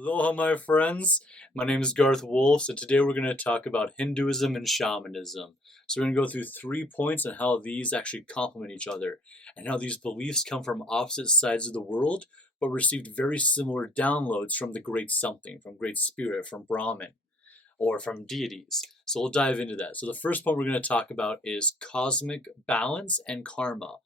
Aloha, my friends. My name is Garth Wolf. So today we're going to talk about Hinduism and Shamanism. So we're going to go through 3 points on how these actually complement each other and how these beliefs come from opposite sides of the world but received very similar downloads from the Great Something, from Great Spirit, from Brahman, or from deities. So we'll dive into that. So the first point we're going to talk about is cosmic balance and karma.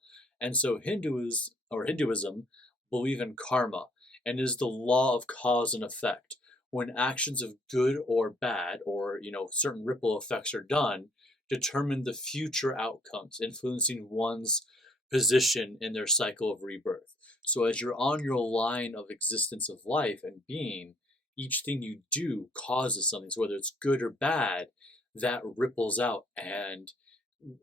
And so Hinduism believe in karma and is the law of cause and effect. When actions of good or bad, or certain ripple effects are done, determine the future outcomes, influencing one's position in their cycle of rebirth. So as you're on your line of existence of life and being, each thing you do causes something. So whether it's good or bad, that ripples out, and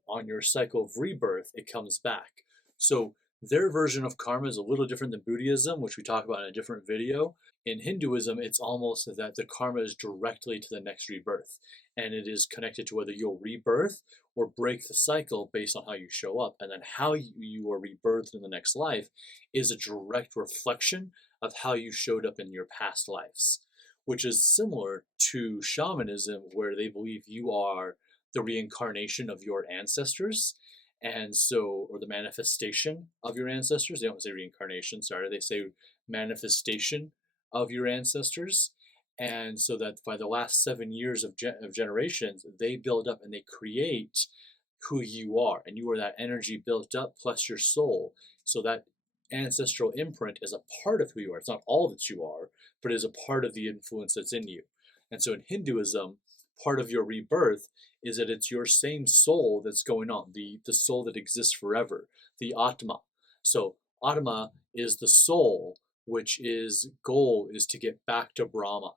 on your cycle of rebirth, it comes back. So their version of karma is a little different than Buddhism, which we talk about in a different video. In Hinduism, it's almost that the karma is directly to the next rebirth, and it is connected to whether you'll rebirth or break the cycle based on how you show up. And then how you are rebirthed in the next life is a direct reflection of how you showed up in your past lives, which is similar to shamanism, where they believe you are the reincarnation of your ancestors. And so, or the manifestation of your ancestors. They don't say reincarnation, sorry, they say manifestation of your ancestors. And so that by the last 7 years of generations, they build up and they create who you are. And you are that energy built up plus your soul. So that ancestral imprint is a part of who you are. It's not all that you are, but it is a part of the influence that's in you. And so in Hinduism, part of your rebirth is that it's your same soul that's going on, the soul that exists forever, the Atma. So Atma is the soul, which is goal is to get back to Brahma,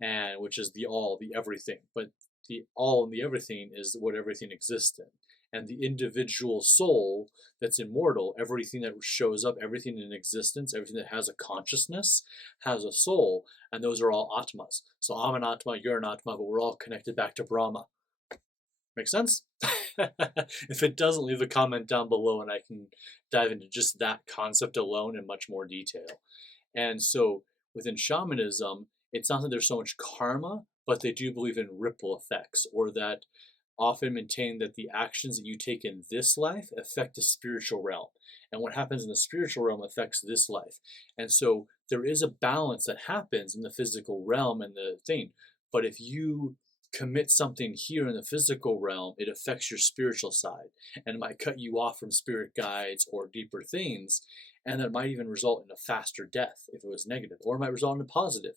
and which is the all, the everything. But the all and the everything is what everything exists in. And the individual soul that's immortal, everything that shows up, everything in existence, everything that has a consciousness has a soul, and those are all Atmas. So I'm an Atma, you're an Atma, but we're all connected back to Brahma. Make sense? If it doesn't, leave a comment down below and I can dive into just that concept alone in much more detail. And so within shamanism, it's not that there's so much karma, but they do believe in ripple effects, or that often maintain that the actions that you take in this life affect the spiritual realm. And what happens in the spiritual realm affects this life. And so there is a balance that happens in the physical realm and the thing. But if you commit something here in the physical realm, it affects your spiritual side and it might cut you off from spirit guides or deeper things. And that might even result in a faster death if it was negative, or it might result in a positive.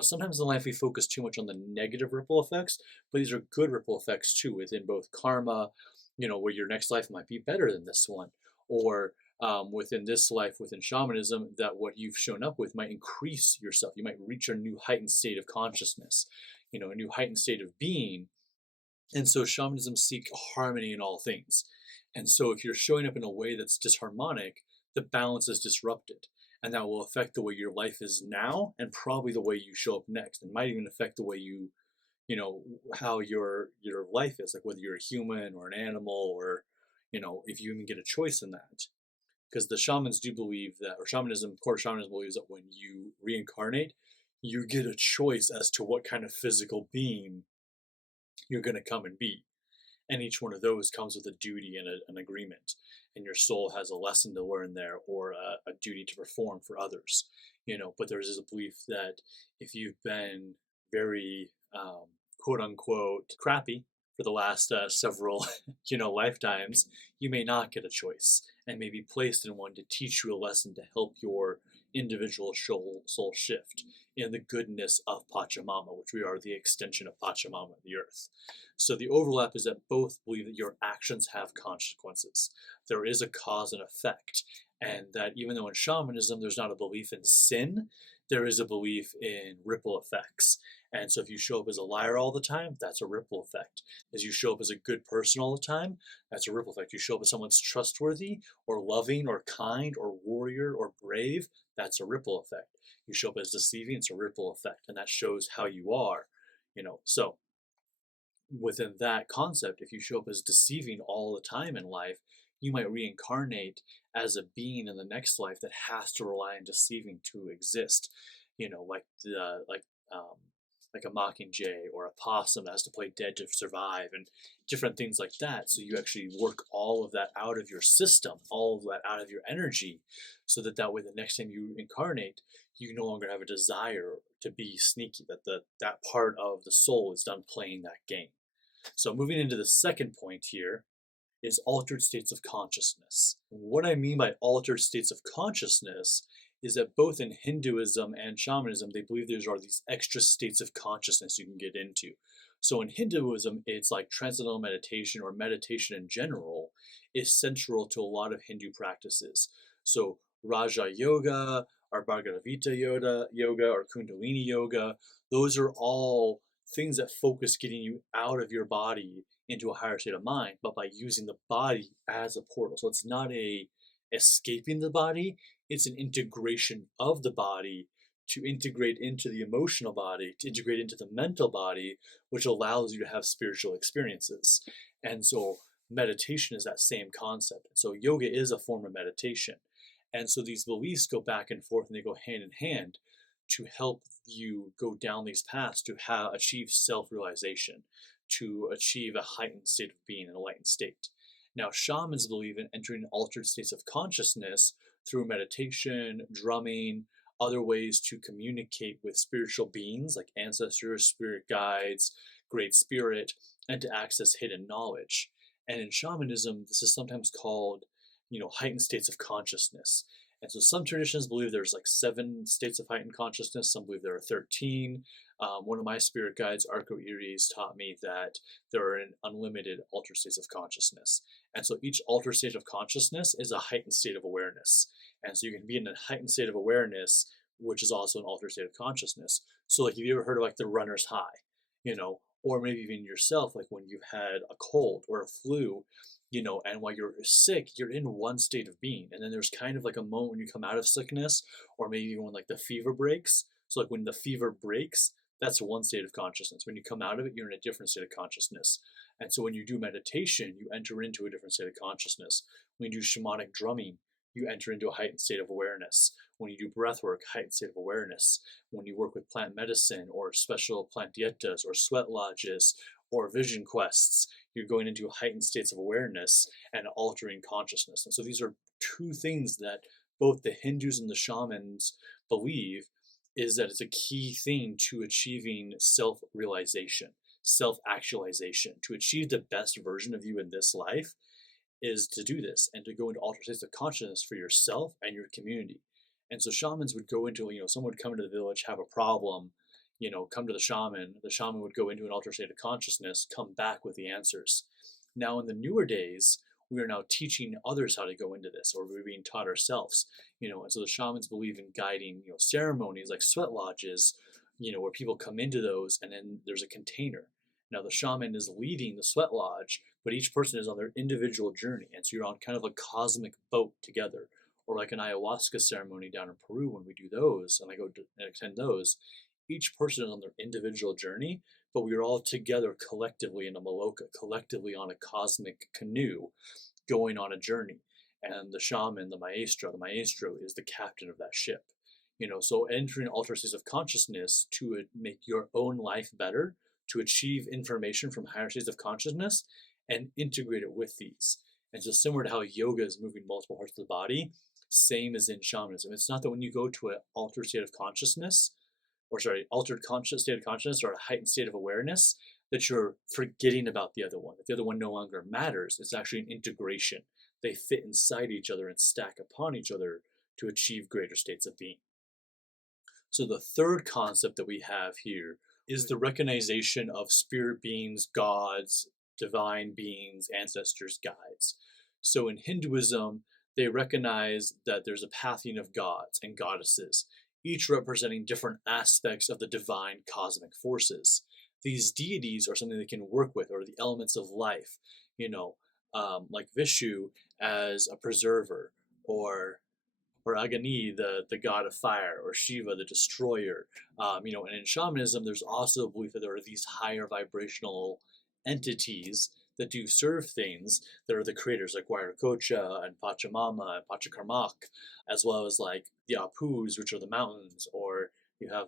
Sometimes in life we focus too much on the negative ripple effects, but these are good ripple effects too within both karma, where your next life might be better than this one, or within this life, within shamanism, that what you've shown up with might increase yourself. You might reach a new heightened state of consciousness, a new heightened state of being. And so shamanism seek harmony in all things. And so if you're showing up in a way that's disharmonic, the balance is disrupted. And that will affect the way your life is now and probably the way you show up next. It might even affect the way how your life is, like whether you're a human or an animal, or, if you even get a choice in that. Because the shamans do believe that, or shamanism, core shamanism believes that when you reincarnate, you get a choice as to what kind of physical being you're going to come and be. And each one of those comes with a duty and an agreement. And your soul has a lesson to learn there, or a duty to perform for others. But there's this belief that if you've been very, quote unquote, crappy for the last several, lifetimes, you may not get a choice and may be placed in one to teach you a lesson to help your individual soul shift in the goodness of Pachamama, which we are the extension of Pachamama, the earth. So the overlap is that both believe that your actions have consequences. There is a cause and effect, and that even though in shamanism there's not a belief in sin, there is a belief in ripple effects. And so if you show up as a liar all the time, that's a ripple effect. As you show up as a good person all the time, that's a ripple effect. You show up as someone's trustworthy or loving or kind or warrior or brave, that's a ripple effect. You show up as deceiving, it's a ripple effect. And that shows how you are, So within that concept, if you show up as deceiving all the time in life, you might reincarnate as a being in the next life that has to rely on deceiving to exist. like um, like a mockingjay or a possum that has to play dead to survive, and different things like that. So you actually work all of that out of your system, all of that out of your energy, so that way the next time you incarnate, you no longer have a desire to be sneaky. That part of the soul is done playing that game. So moving into the second point here is altered states of consciousness. What I mean by altered states of consciousness is that both in Hinduism and shamanism, they believe there are these extra states of consciousness you can get into. So in Hinduism, it's like transcendental meditation, or meditation in general, is central to a lot of Hindu practices. So Raja Yoga, or Bhagavata yoga, or Kundalini Yoga, those are all things that focus getting you out of your body into a higher state of mind, but by using the body as a portal. So it's not a escaping the body, it's an integration of the body to integrate into the emotional body, to integrate into the mental body, which allows you to have spiritual experiences. And so meditation is that same concept. So yoga is a form of meditation. And so these beliefs go back and forth, and they go hand in hand to help you go down these paths to achieve self-realization, to achieve a heightened state of being, an enlightened state. Now, shamans believe in entering altered states of consciousness through meditation, drumming, other ways to communicate with spiritual beings like ancestors, spirit guides, great spirit, and to access hidden knowledge. And in shamanism, this is sometimes called, heightened states of consciousness. And so some traditions believe there's like 7 states of heightened consciousness. Some believe there are 13. One of my spirit guides, Arco Iris, taught me that there are an unlimited altered states of consciousness. And so each altered state of consciousness is a heightened state of awareness. And so you can be in a heightened state of awareness, which is also an altered state of consciousness. So like, have you ever heard of like the runner's high, or maybe even yourself, like when you've had a cold or a flu, and while you're sick, you're in one state of being. And then there's kind of like a moment when you come out of sickness, or maybe even when like the fever breaks. So like when the fever breaks, that's one state of consciousness. When you come out of it, you're in a different state of consciousness. And so when you do meditation, you enter into a different state of consciousness. When you do shamanic drumming, you enter into a heightened state of awareness. When you do breath work, heightened state of awareness. When you work with plant medicine or special plant dietas or sweat lodges or vision quests, you're going into heightened states of awareness and altering consciousness. And so these are 2 things that both the Hindus and the shamans believe is that it's a key thing to achieving self-realization, self-actualization. To achieve the best version of you in this life is to do this and to go into altered states of consciousness for yourself and your community. And so shamans would go into, someone would come into the village, have a problem, come to the shaman would go into an altered state of consciousness, come back with the answers. Now in the newer days, we are now teaching others how to go into this, or we're being taught ourselves, and so the shamans believe in guiding, ceremonies like sweat lodges, where people come into those, and then there's a container. Now the shaman is leading the sweat lodge, but each person is on their individual journey, and so you're on kind of a cosmic boat together. Or like an ayahuasca ceremony down in Peru, when we do those, and I go to attend those, each person is on their individual journey, but we are all together collectively in a maloka, collectively on a cosmic canoe, going on a journey. And the shaman, the maestro is the captain of that ship. So entering altered states of consciousness to make your own life better, to achieve information from higher states of consciousness, and integrate it with these. And so similar to how yoga is moving multiple parts of the body, same as in shamanism. It's not that when you go to an altered state of consciousness, altered state of consciousness, or a heightened state of awareness, that you're forgetting about the other one. That the other one no longer matters. It's actually an integration. They fit inside each other and stack upon each other to achieve greater states of being. So the third concept that we have here is the recognition of spirit beings, gods, divine beings, ancestors, guides. So in Hinduism, they recognize that there's a pathing of gods and goddesses, each representing different aspects of the divine cosmic forces. These deities are something they can work with, or the elements of life, like Vishu as a preserver, or Agni, the god of fire, or Shiva, the destroyer. And in shamanism, there's also a belief that there are these higher vibrational entities that do serve things that are the creators, like Huayracocha and Pachamama and Pachakarmak, as well as like the Apus, which are the mountains, or You have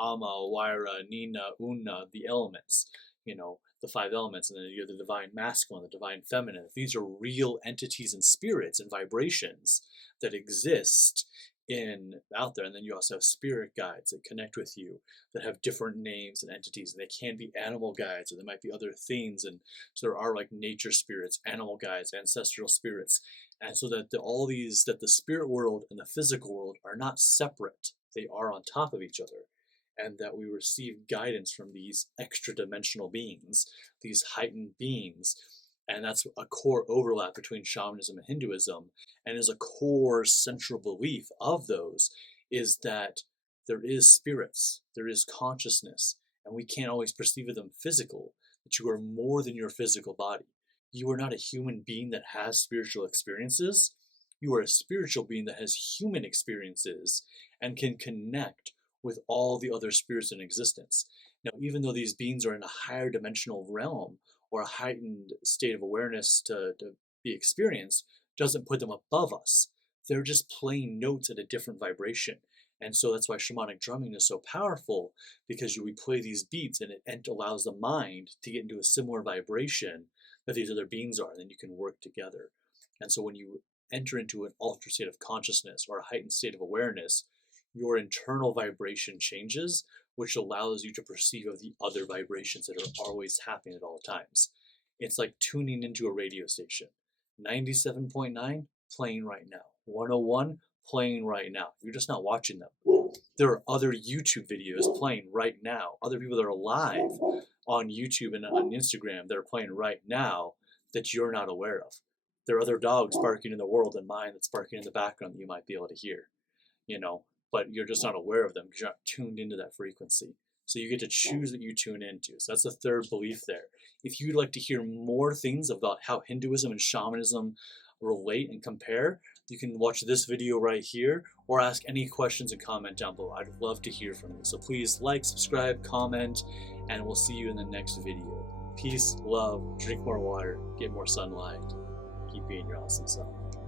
Ama, Waira, Nina, Una, the elements, the five elements, and then you have the divine masculine, the divine feminine. These are real entities and spirits and vibrations that exist out there. And then you also have spirit guides that connect with you, that have different names and entities. And they can be animal guides, or there might be other things. And so there are like nature spirits, animal guides, ancestral spirits. And so that the spirit world and the physical world are not separate. They are on top of each other. And that we receive guidance from these extra dimensional beings, these heightened beings. And that's a core overlap between shamanism and Hinduism. And is a core central belief of those is that there is spirits, there is consciousness, and we can't always perceive them physical, that you are more than your physical body. You are not a human being that has spiritual experiences. You are a spiritual being that has human experiences and can connect with all the other spirits in existence. Now, even though these beings are in a higher dimensional realm or a heightened state of awareness to be experienced, doesn't put them above us. They're just playing notes at a different vibration. And so that's why shamanic drumming is so powerful, because we play these beats and it allows the mind to get into a similar vibration that these other beings are, and then you can work together. And so when you enter into an altered state of consciousness or a heightened state of awareness, your internal vibration changes, which allows you to perceive of the other vibrations that are always happening at all times. It's like tuning into a radio station. 97.9 playing right now. 101 playing right now. You're just not watching them. There are other YouTube videos playing right now. Other people that are live on YouTube and on Instagram that are playing right now that you're not aware of. There are other dogs barking in the world than mine that's barking in the background that you might be able to hear, but you're just not aware of them because you're not tuned into that frequency. So you get to choose what you tune into. So that's the third belief there. If you'd like to hear more things about how Hinduism and shamanism relate and compare, you can watch this video right here or ask any questions and comment down below. I'd love to hear from you. So please like, subscribe, comment, and we'll see you in the next video. Peace, love, drink more water, get more sunlight, keep being your awesome self.